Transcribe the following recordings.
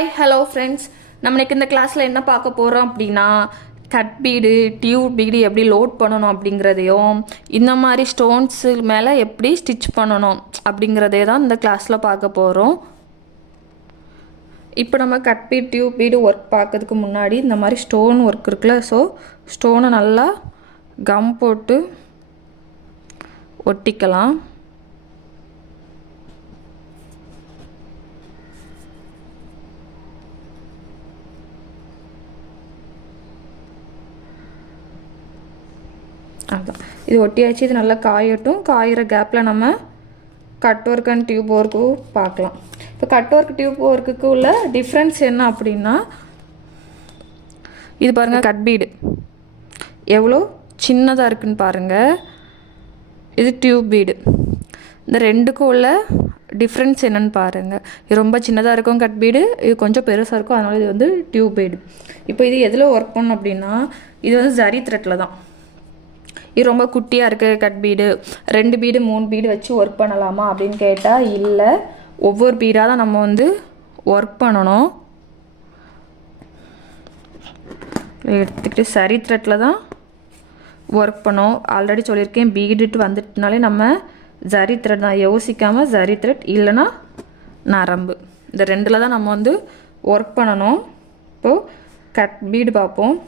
Hi hello friends, நம்மளுக்கு இந்த கிளாஸில் என்ன பார்க்க போகிறோம் அப்படின்னா கட் பீடு டியூப் பீடு எப்படி லோட் பண்ணணும் அப்படிங்கிறதையும் இந்த மாதிரி ஸ்டோன்ஸு மேலே எப்படி ஸ்டிச் பண்ணணும் அப்படிங்கிறதே தான் இந்த கிளாஸில் பார்க்க போகிறோம். இப்போ நம்ம cut bead tube bead work பார்க்கறதுக்கு முன்னாடி இந்த மாதிரி ஸ்டோன் ஒர்க் இருக்குல்ல, ஸோ ஸ்டோனை நல்லா கம் போட்டு ஒட்டிக்கலாம். அதுதான் இது ஒட்டியாச்சு. இது நல்லா காயட்டும். காயிற கேப்பில் நம்ம cut work and tube work பார்க்கலாம். இப்போ கட் ஒர்க் டியூப் ஒர்க்குக்கு உள்ள டிஃப்ரென்ஸ் என்ன அப்படின்னா, இது பாருங்கள், கட் பீடு எவ்வளோ சின்னதாக இருக்குன்னு பாருங்கள். இது டியூப் பீடு. இந்த ரெண்டுக்கும் உள்ள டிஃப்ரென்ஸ் என்னென்னு பாருங்கள். இது ரொம்ப சின்னதாக இருக்கும் கட் பீடு, இது கொஞ்சம் பெருசாக இருக்கும், அதனால் இது வந்து டியூப் பீடு. இப்போ இது எதில் ஒர்க் பண்ணணும் அப்படின்னா, இது வந்து ஜரி த்ரெட்டில் தான். இது ரொம்ப குட்டியாக இருக்குது கட் பீடு, 2 பீடு 3 பீடு வச்சு ஒர்க் பண்ணலாமா அப்படின்னு கேட்டால் இல்லை. ஒவ்வொரு பீடாக தான் நம்ம வந்து ஒர்க் பண்ணணும். எடுத்துக்கிட்டு சரி த்ரெட்டில் தான் ஒர்க் பண்ணோம். ஆல்ரெடி சொல்லியிருக்கேன், பீடுட்டு வந்துட்டுனாலே நம்ம ஜரி த்ரெட் தான், யோசிக்காமல் ஜரி த்ரெட் இல்லைன்னா நரம்பு, இந்த 2ல் தான் நம்ம வந்து ஒர்க் பண்ணணும். இப்போது கட் பீடு பார்ப்போம்.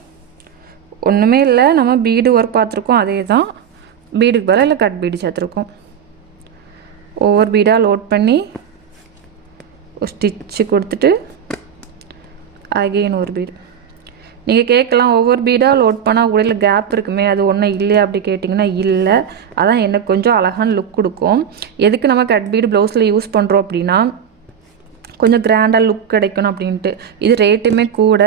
ஒன்றுமே இல்லை, நம்ம பீடு ஒர்க் பார்த்துருக்கோம், அதே தான். பீடுக்கு பதிலாக இல்லை கட் பீடு சேர்த்துருக்கோம். ஒவ்வொரு பீடாக லோட் பண்ணி ஸ்டிச்சு கொடுத்துட்டு அகெயின் ஒரு பீடு. நீங்கள் கேட்கலாம், ஒவ்வொரு பீடாக லோட் பண்ணால் உடையில கேப் இருக்குமே, அது ஒன்றும் இல்லையா அப்படி கேட்டிங்கன்னா இல்லை. அதான் எனக்கு கொஞ்சம் அழகான லுக் கொடுக்கும். எதுக்கு நம்ம கட் பீடு ப்ளவுஸில் யூஸ் பண்ணுறோம் அப்படின்னா, கொஞ்சம் கிராண்டாக லுக் கிடைக்கணும் அப்படின்ட்டு. இது ரேட்டுமே கூட.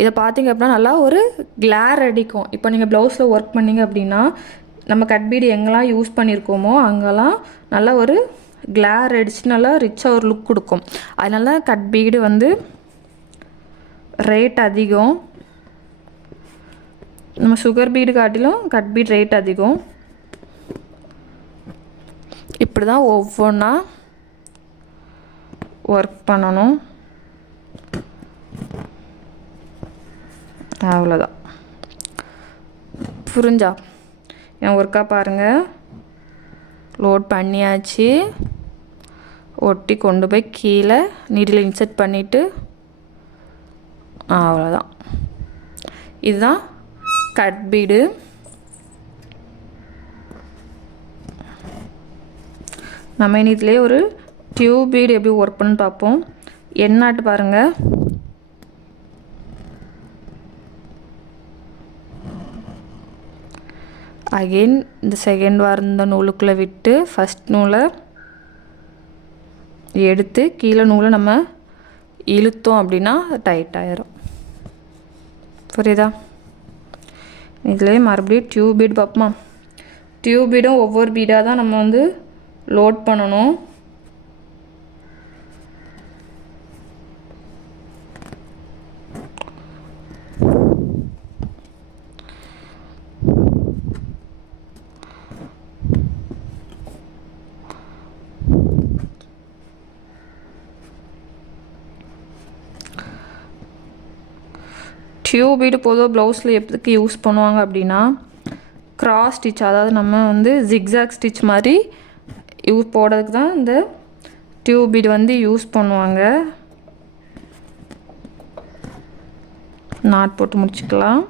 இதை பார்த்திங்க அப்படின்னா நல்லா ஒரு கிளார் அடிக்கும். இப்போ நீங்கள் ப்ளவுஸில் ஒர்க் பண்ணிங்க அப்படின்னா, நம்ம கட் பீடு எங்கெல்லாம் யூஸ் பண்ணியிருக்கோமோ அங்கெல்லாம் நல்லா ஒரு கிளார் அடிச்சு நல்லா ரிச்சாக ஒரு லுக் கொடுக்கும். அதனால கட் பீடு வந்து ரேட் அதிகம். நம்ம சுகர் பீடு காட்டிலும் கட் பீடு ரேட் அதிகம். இப்படி தான் ஒவ்வொன்றா ஒர்க் பண்ணணும். அவ்வளோதான். புரிஞ்சா? என் ஒர்க்காக பாருங்கள். லோட் பண்ணியாச்சு. ஒட்டி கொண்டு போய் கீழே நீடில் இன்சர்ட் பண்ணிவிட்டு அவ்வளோதான். இதுதான் கட் பீடு. நம்ம இனி இதிலே ஒரு டியூப் பீடு எப்படி ஒர்க் பண்ணு பார்ப்போம். என்னாட்டு பாருங்கள். அகெயின் இந்த செகண்ட் வார் இந்த நூலுக்குள்ளே விட்டு ஃபஸ்ட் நூலை எடுத்து கீழே நூலை நம்ம இழுத்தோம் அப்படின்னா டைட் ஆயிரும். புரியுதா? இதிலே மறுபடியும் டியூப் பீடு பார்ப்போமா. டியூப் பீடும் ஒவ்வொரு பீடாக தான் நம்ம வந்து லோட் பண்ணணும். டியூப் பீடு பொதுவாக ப்ளவுஸில் எதுக்கு யூஸ் பண்ணுவாங்க அப்படின்னா, கிராஸ் ஸ்டிச், அதாவது நம்ம வந்து ஜிக்ஸாக் ஸ்டிச் மாதிரி போடுறதுக்கு தான் இந்த டியூப் பீடு வந்து யூஸ் பண்ணுவாங்க. நாட் போட்டு முடிச்சுக்கலாம்.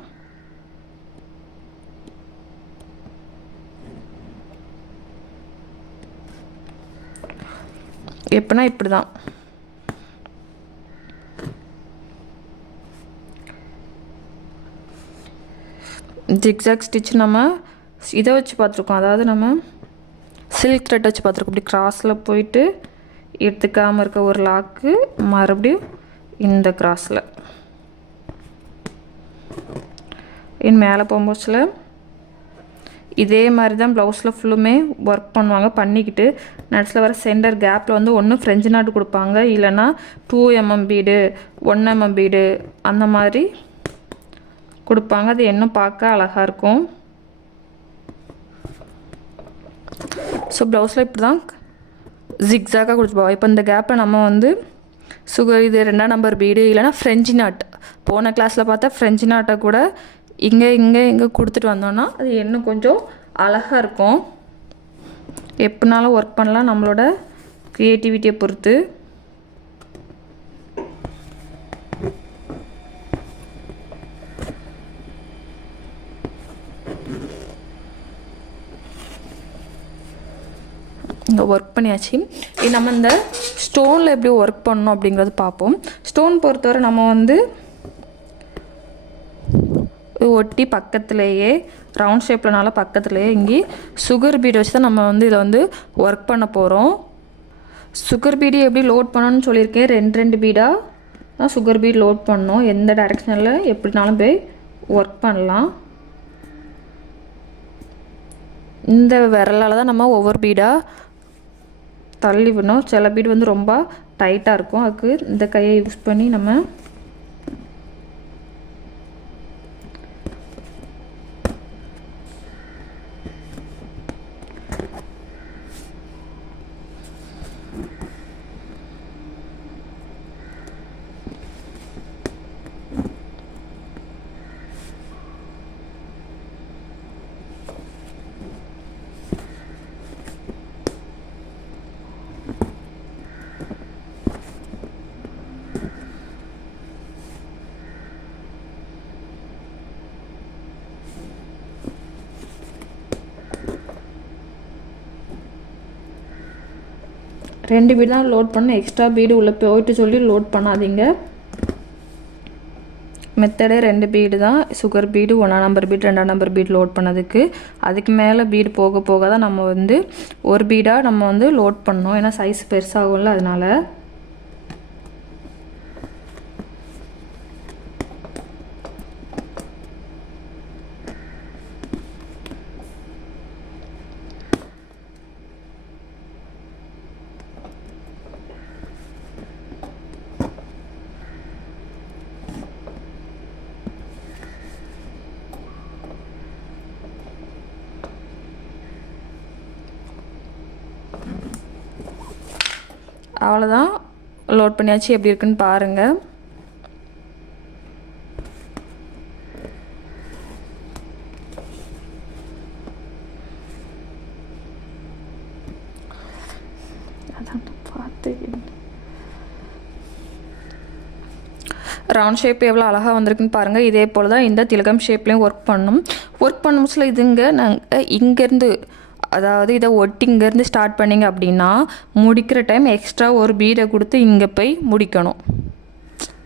எப்படின்னா இப்படி தான். ஜிக்ஸாக் ஸ்டிச் நம்ம இதை வச்சு பார்த்துருக்கோம், அதாவது நம்ம சில்க் த்ரெட் வச்சு பார்த்துருக்கோம். இப்படி கிராஸில் போயிட்டு எடுத்துக்காமல் இருக்க ஒரு லாக்கு, மறுபடியும் இந்த கிராஸில் மேலே போகும்போதுல இதே மாதிரி தான் ப்ளவுஸில் ஃபுல்லுமே ஒர்க் பண்ணுவாங்க. பண்ணிக்கிட்டு நட்ஸில் வர சென்டர் கேப்பில் வந்து ஒன்று ஃப்ரெஞ்சு நாட்டு கொடுப்பாங்க, இல்லைன்னா 2 mm பீடு 1 mm பீடு அந்த மாதிரி கொடுப்பாங்க. அது இன்னும் பார்க்க அழகாக இருக்கும். ஸோ ப்ளவுஸில் இப்படி தான் ஜிக்ஸாக்காக கொடுத்துருப்போம். இப்போ இந்த கேப்பை நம்ம வந்து சுகர் இது 2ஆம் நம்பர் பீடு, இல்லைனா ஃப்ரெஞ்சு நாட். போன கிளாஸில் பார்த்தா ஃப்ரெஞ்சு நாட்டை கூட இங்கே கொடுத்துட்டு வந்தோன்னா அது இன்னும் கொஞ்சம் அழகாக இருக்கும். எப்படினாலும் ஒர்க் பண்ணலாம், நம்மளோட க்ரியேட்டிவிட்டியை பொறுத்து. இங்கே ஒர்க் பண்ணியாச்சு. நம்ம இந்த ஸ்டோனில் எப்படி ஒர்க் பண்ணணும் அப்படிங்கிறது பார்ப்போம். ஸ்டோன் பொறுத்தவரை நம்ம வந்து ஒட்டி பக்கத்துலேயே ரவுண்ட் ஷேப்லனால பக்கத்துலேயே இங்கே சுகர் பீடு வச்சு தான் நம்ம வந்து இதில் வந்து ஒர்க் பண்ண போகிறோம். சுகர் பீடு எப்படி லோட் பண்ணணும்னு சொல்லியிருக்கேன். 2 பீடாக தான் சுகர் பீடு லோட் பண்ணணும். எந்த டைரெக்ஷனில் எப்படினாலும் போய் ஒர்க் பண்ணலாம். இந்த விரலால் தான் நம்ம ஒவ்வொரு பீடாக தள்ளி விடணும். சில பீடு வந்து ரொம்ப டைட்டாக இருக்கும், அதுக்கு இந்த கையை யூஸ் பண்ணி நம்ம ரெண்டு பீடு தான் லோட் பண்ண. எக்ஸ்ட்ரா பீடு உள்ளே போயிட்டு சொல்லி லோட் பண்ணாதீங்க. மெத்தடே 2 பீடு தான். சுகர் பீடு 1ஆம் நம்பர் பீடு 2ஆம் நம்பர் பீடு லோட் பண்ணதுக்கு. அதுக்கு மேலே பீடு போக போக தான் நம்ம வந்து ஒரு பீடாக நம்ம வந்து லோட் பண்ணோம். ஏன்னா சைஸ் பெருசாகும்ல, அதனால். அவ்வளோதான், லோட் பண்ணியாச்சு. எப்படி இருக்குன்னு பாருங்கள். அதான் பார்த்து ரவுண்ட் ஷேப் எவ்வளோ அழகாக வந்திருக்குன்னு பாருங்கள். இதே போல் தான் இந்த திலகம் ஷேப்லேயும் ஒர்க் பண்ணணும். ஒர்க் பண்ணும்போது இதுங்க நாங்கள் இங்கேருந்து, அதாவது இதை ஒட்டி இங்கேருந்து ஸ்டார்ட் பண்ணிங்க அப்படின்னா முடிக்கிற டைம் எக்ஸ்ட்ரா ஒரு பீடை கொடுத்து இங்கே போய் முடிக்கணும்.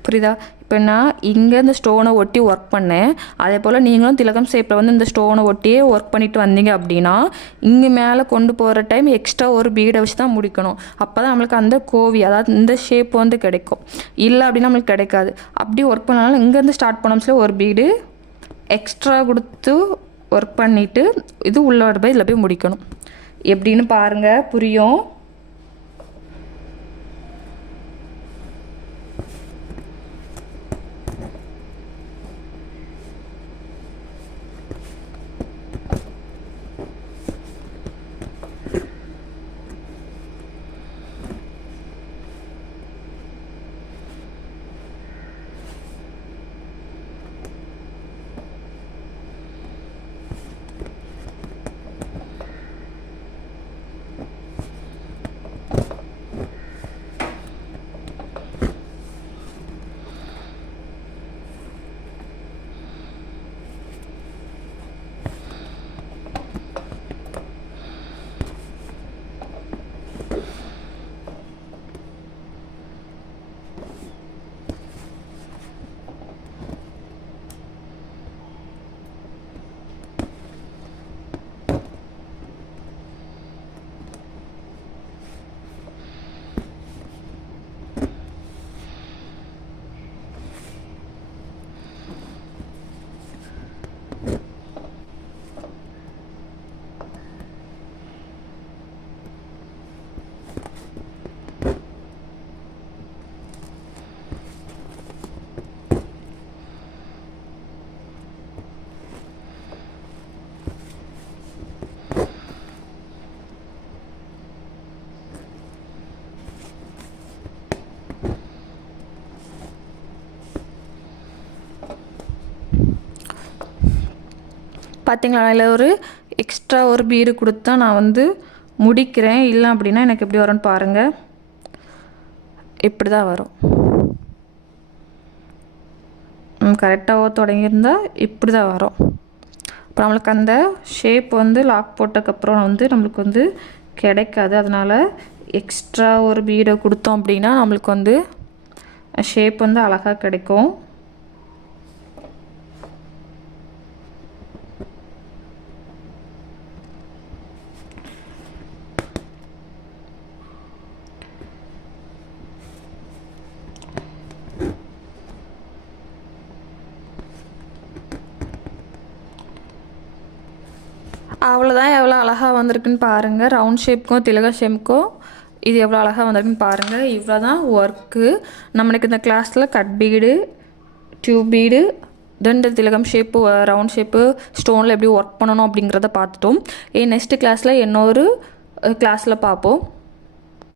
புரியுதா? இப்போ நான் இங்கே இந்த ஸ்டோனை ஒட்டி ஒர்க் பண்ணேன். அதே போல் நீங்களும் திலகம் ஷேப்பில் வந்து இந்த ஸ்டோனை ஒட்டியே ஒர்க் பண்ணிட்டு வந்தீங்க அப்படின்னா இங்கே மேலே கொண்டு போகிற டைம் எக்ஸ்ட்ரா ஒரு பீடை வச்சு தான் முடிக்கணும். அப்போ தான் நம்மளுக்கு அந்த கோவி, அதாவது இந்த ஷேப் வந்து கிடைக்கும். இல்லை அப்படின்னா நம்மளுக்கு கிடைக்காது. அப்படி ஒர்க் பண்ணாலும் இங்கேருந்து ஸ்டார்ட் பண்ணோம்ல ஒரு பீடு எக்ஸ்ட்ரா கொடுத்து ஒர்க் பண்ணிவிட்டு இது உள்ளோட போய் இதில் போய் முடிக்கணும். எப்படின்னு பாருங்கள், புரியும். பார்த்தீங்களா, அதில் ஒரு எக்ஸ்ட்ரா ஒரு பீடு கொடுத்தா நான் வந்து முடிக்கிறேன். இல்லை அப்படின்னா எனக்கு எப்படி வரும்னு பாருங்கள். இப்படி தான் வரும். கரெக்டாக தொடங்கியிருந்தால் இப்படி தான் வரும். இப்போ நம்மளுக்கு அந்த ஷேப் வந்து லாக் போட்டதுக்கப்புறம் வந்து நம்மளுக்கு வந்து கிடைக்காது. அதனால் எக்ஸ்ட்ரா ஒரு பீடை கொடுத்தோம் அப்படின்னா நம்மளுக்கு வந்து ஷேப் வந்து அழகாக கிடைக்கும். அவ்வளோதான். எவ்வளோ அழகாக வந்திருக்குன்னு பாருங்கள். ரவுண்ட் ஷேப்புக்கும் திலக ஷேப்புக்கும் இது எவ்வளோ அழகாக வந்திருக்குன்னு பாருங்கள். இவ்வளோ தான் ஒர்க்கு. நம்மளுக்கு இந்த கிளாஸில் கட் பீடு, டியூப் பீடு, தென் இந்த திலகம் ஷேப்பு, ரவுண்ட் ஷேப்பு, ஸ்டோனில் எப்படி ஒர்க் பண்ணணும் அப்படிங்கிறத பார்த்துட்டோம். நெக்ஸ்ட்டு கிளாஸில் இன்னொரு கிளாஸில் பார்ப்போம்.